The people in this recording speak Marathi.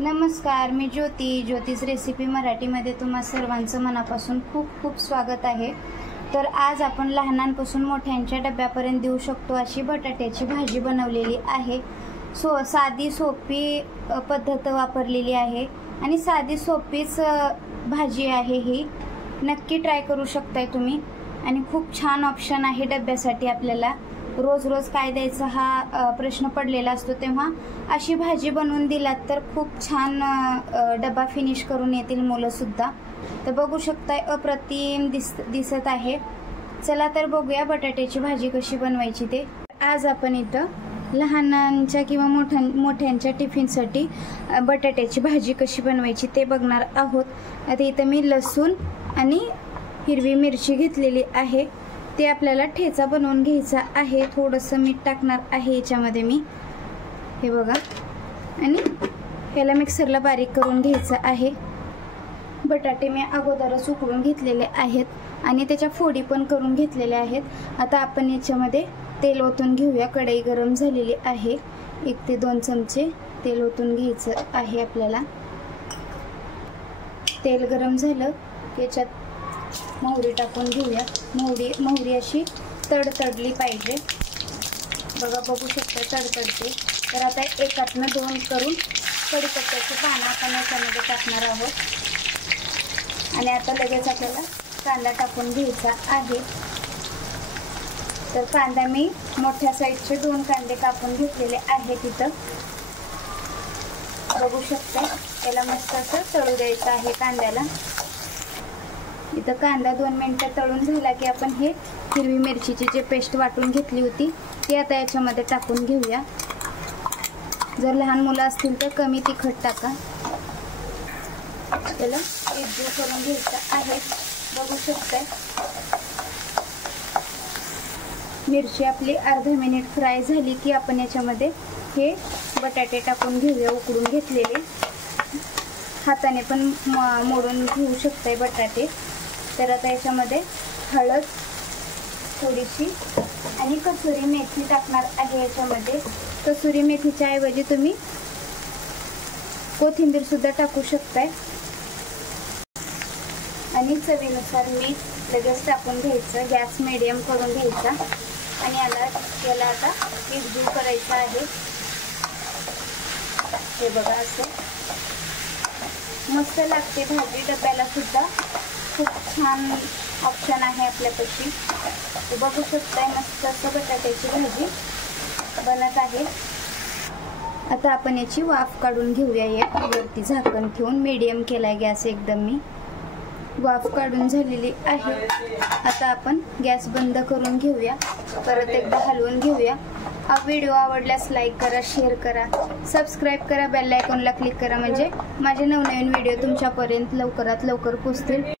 नमस्कार, मी ज्योतिष रेसिपी मराठीमध्ये तुम्हा सर्वांचं मनापासून खूप खूप स्वागत आहे। तर आज आपण लहानांपासून मोठ्यांच्या डब्यापर्यंत देऊ शकतो अशी बटाट्याची भाजी बनवलेली आहे। साधी सोपी पद्धत वापरलेली आहे आणि साधी सोपीच भाजी आहे ही। नक्की ट्राय करू शकताय तुम्ही आणि खूप छान ऑप्शन आहे डब्यासाठी। आपल्याला रोज रोज काय द्यायचं हा प्रश्न पडलेला असतो, तेव्हा अशी भाजी बनवून दिलात तर खूप छान डबा फिनिश करून येतील मुलं सुद्धा। तर बघू शकताय अप्रतिम दिसत आहे। चला तर बघूया बटाट्याची भाजी कशी बनवायची ते। आज आपण इथं लहानांच्या किंवा मोठ्यांच्या टिफिनसाठी बटाट्याची भाजी कशी बनवायची ते बघणार आहोत। आता इथं मी लसूण आणि हिरवी मिरची घेतलेली आहे, ते आपल्याला ठेचा बनवून घ्यायचा आहे। थोडंसं मीठ टाकणार आहे याच्यामध्ये मी, हे बघा, आणि ह्याला मिक्सरला बारीक करून घ्यायचं आहे। बटाटे मी अगोदरच उकळून घेतलेले आहेत आणि त्याच्या फोडी पण करून घेतलेल्या आहेत। आता आपण याच्यामध्ये तेल ओतून घेऊया। कढई गरम झालेली आहे, 1 ते 2 चमचे तेल ओतून घ्यायचं आहे आपल्याला। तेल गरम झालं की याच्यात मोहरी टाकून घेऊया। मोहरी अशी तडतडली पाहिजे, बघा, बघू शकता तडतडते। तर आता एकातनं 2 करून कढीपत्त्याची पानं आपण याच्यामध्ये टाकणार आहोत आणि आता लगेच आपल्याला कांदा टाकून घ्यायचा आहे। तर कांदा मी मोठ्या साईजचे 2 कांदे कापून घेतलेले आहेत इथं, बघू शकता। त्याला मस्त असं तळू द्यायचं आहे कांद्याला। इथं कांदा 2 मिनिटं तळून झाला की आपण हे हिरवी मिरचीची जे पेस्ट वाटून घेतली होती ती आता याच्यामध्ये टाकून घेऊया। जर लहान मुलं असतील तर कमी तिखट टाका। त्याला एकजीव करून घ्यायचं आहे, बघू शकताय। मिरची आपली अर्धा मिनिट फ्राय झाली की आपण याच्यामध्ये हे बटाटे टाकून घेऊया, उकडून घेतलेले। हाताने पण मोडून घेऊ शकताय बटाटे। तर आता याच्यामध्ये हळद थोडीशी आणि कसुरी मेथी टाकणार आहे याच्यामध्ये। कसुरी मेथीच्या ऐवजी तुम्ही कोथिंबीर सुद्धा टाकू शकताय आणि चवीनुसार मीठ लगेच टाकून घ्यायचं। गॅस मीडियम करून घ्यायचा आणि याला आता एकजीव करायचं आहे। हे बघा, असं मस्त लागते भाजी, डब्याला सुद्धा खूप छान ऑप्शन आहे आपल्यापाशी। बघू शकताय मस्त असं बटाट्याची भाजी बनत आहे। आता आपण याची वाफ काढून घेऊया। वरती झाकण ठेवून मीडियम केलाय गॅस एकदम मी। वाफ काढून झालेली आहे। आता आपण गॅस बंद करून घेऊया, परत एकदा हलवून घेऊया। हा व्हिडिओ आवडल्यास लाईक करा, शेअर करा, सबस्क्राईब करा, बेल आयकॉनला क्लिक करा, म्हणजे माझे नवनवीन व्हिडिओ तुमच्यापर्यंत लवकरात लवकर पोहोचतील।